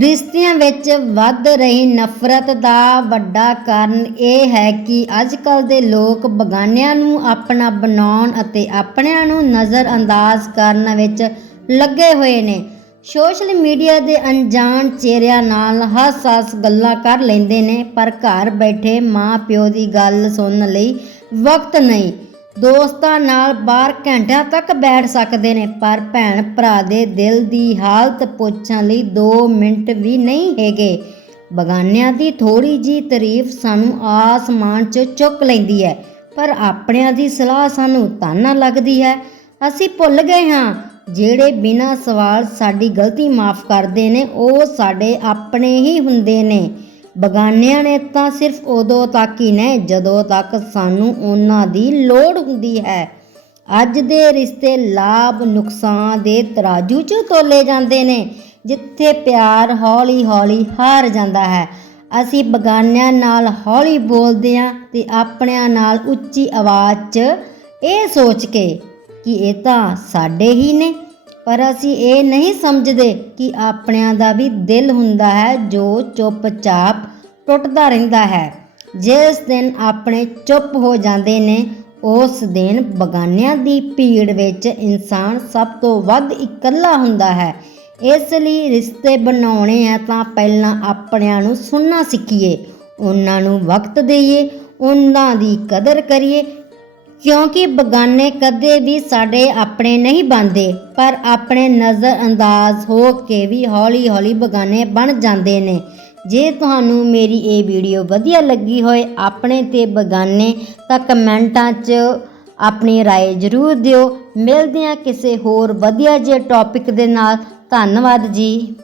ਰਿਸ਼ਤਿਆਂ ਵਿੱਚ ਵੱਧ ਰਹੀ ਨਫ਼ਰਤ ਦਾ ਵੱਡਾ ਕਾਰਨ ਇਹ ਹੈ ਕਿ ਅੱਜਕੱਲ ਦੇ ਲੋਕ ਬਗਾਨਿਆਂ ਨੂੰ ਆਪਣਾ ਬਣਾਉਣ ਅਤੇ ਆਪਣਿਆਂ ਨੂੰ ਨਜ਼ਰਅੰਦਾਜ਼ ਕਰਨ ਵਿੱਚ ਲੱਗੇ ਹੋਏ ਨੇ। ਸੋਸ਼ਲ ਮੀਡੀਆ ਦੇ ਅਣਜਾਣ ਚਿਹਰਿਆਂ ਨਾਲ ਹੱਸ-ਹੱਸ ਗੱਲਾਂ ਕਰ ਲੈਂਦੇ ਨੇ, ਪਰ ਘਰ ਬੈਠੇ ਮਾਂ ਪਿਓ ਦੀ ਗੱਲ ਸੁਣਨ ਲਈ ਵਕਤ ਨਹੀਂ। ਦੋਸਤਾਂ ਨਾਲ ਬਾਹਰ ਘੰਟਿਆਂ ਤੱਕ ਬੈਠ ਸਕਦੇ ਨੇ, ਪਰ ਭੈਣ ਭਰਾ ਦੇ ਦਿਲ ਦੀ ਹਾਲਤ ਪੁੱਛਣ ਲਈ 2 ਮਿੰਟ ਵੀ ਨਹੀਂ ਹੈਗੇ। ਬਗਾਨਿਆਂ ਦੀ ਥੋੜੀ ਜੀ ਤਾਰੀਫ ਸਾਨੂੰ ਆਸਮਾਨ 'ਚ ਚੁੱਕ ਲੈਂਦੀ ਹੈ, ਪਰ ਆਪਣਿਆਂ ਦੀ ਸਲਾਹ ਸਾਨੂੰ ਤਾਨਾ ਲੱਗਦੀ ਹੈ। ਅਸੀਂ ਭੁੱਲ ਗਏ ਹਾਂ, ਜਿਹੜੇ ਬਿਨਾਂ ਸਵਾਲ ਸਾਡੀ ਗਲਤੀ ਮਾਫ ਕਰਦੇ ਨੇ, ਉਹ ਸਾਡੇ ਆਪਣੇ ਹੀ ਹੁੰਦੇ ਨੇ। ਬਗਾਨਿਆਂ ਨੇ ਤਾਂ ਸਿਰਫ ਉਦੋਂ ਤੱਕ ਹੀ ਨੇ ਜਦੋਂ ਤੱਕ ਸਾਨੂੰ ਉਹਨਾਂ ਦੀ ਲੋੜ ਹੁੰਦੀ ਹੈ। ਅੱਜ ਦੇ ਰਿਸ਼ਤੇ ਲਾਭ ਨੁਕਸਾਨ ਦੇ ਤਰਾਜੂ 'ਚ ਤੋਲੇ ਜਾਂਦੇ ਨੇ, ਜਿੱਥੇ ਪਿਆਰ ਹੌਲੀ-ਹੌਲੀ ਹਾਰ ਜਾਂਦਾ ਹੈ। ਅਸੀਂ ਬਗਾਨਿਆਂ ਨਾਲ ਹੌਲੀ ਬੋਲਦੇ ਹਾਂ ਤੇ ਆਪਣਿਆਂ ਨਾਲ ਉੱਚੀ ਆਵਾਜ਼ 'ਚ ਇਹ ਸੋਚ ਕੇ ਕਿ ਇਹ ਤਾਂ ਸਾਡੇ ਹੀ ਨੇ। ਪਰ ਅਸੀਂ ਇਹ ਨਹੀਂ ਸਮਝਦੇ ਕਿ ਆਪਣਿਆਂ ਦਾ ਵੀ ਦਿਲ ਹੁੰਦਾ ਹੈ ਜੋ ਚੁੱਪਚਾਪ ਟੁੱਟਦਾ ਰਹਿੰਦਾ ਹੈ। ਜਿਸ ਦਿਨ ਆਪਣੇ ਚੁੱਪ ਹੋ ਜਾਂਦੇ ਨੇ, ਉਸ ਦਿਨ ਬਗਾਨਿਆਂ ਦੀ ਭੀੜ ਵਿੱਚ ਇਨਸਾਨ ਸਭ ਤੋਂ ਵੱਧ ਇਕੱਲਾ ਹੁੰਦਾ ਹੈ। ਇਸ ਲਈ ਰਿਸ਼ਤੇ ਬਣਾਉਣੇ ਆ ਤਾਂ ਪਹਿਲਾਂ ਆਪਣਿਆਂ ਨੂੰ ਸੁਣਨਾ ਸਿੱਖੀਏ, ਉਹਨਾਂ ਨੂੰ ਵਕਤ ਦੇਈਏ, ਉਹਨਾਂ ਦੀ ਕਦਰ ਕਰੀਏ ਕਿਉਂਕਿ ਬਗਾਨੇ ਕਦੇ ਵੀ ਸਾਡੇ ਆਪਣੇ ਨਹੀਂ ਬਣਦੇ ਪਰ ਆਪਣੇ ਨਜ਼ਰ ਅੰਦਾਜ਼ ਹੋ ਕੇ ਵੀ ਹੌਲੀ-ਹੌਲੀ ਬਗਾਨੇ ਬਣ ਜਾਂਦੇ ਨੇ ਜੇ ਤੁਹਾਨੂੰ ਮੇਰੀ ਇਹ ਵੀਡੀਓ ਵਧੀਆ ਲੱਗੀ ਹੋਏ ਆਪਣੇ ਤੇ ਬਗਾਨੇ ਤਾਂ ਕਮੈਂਟਾਂ 'ਚ ਆਪਣੀ رائے ਜ਼ਰੂਰ ਦਿਓ ਮਿਲਦੇ ਹਾਂ ਕਿਸੇ ਹੋਰ ਵਧੀਆ ਜਿਹੇ ਟੌਪਿਕ ਦੇ ਨਾਲ ਧੰਨਵਾਦ ਜੀ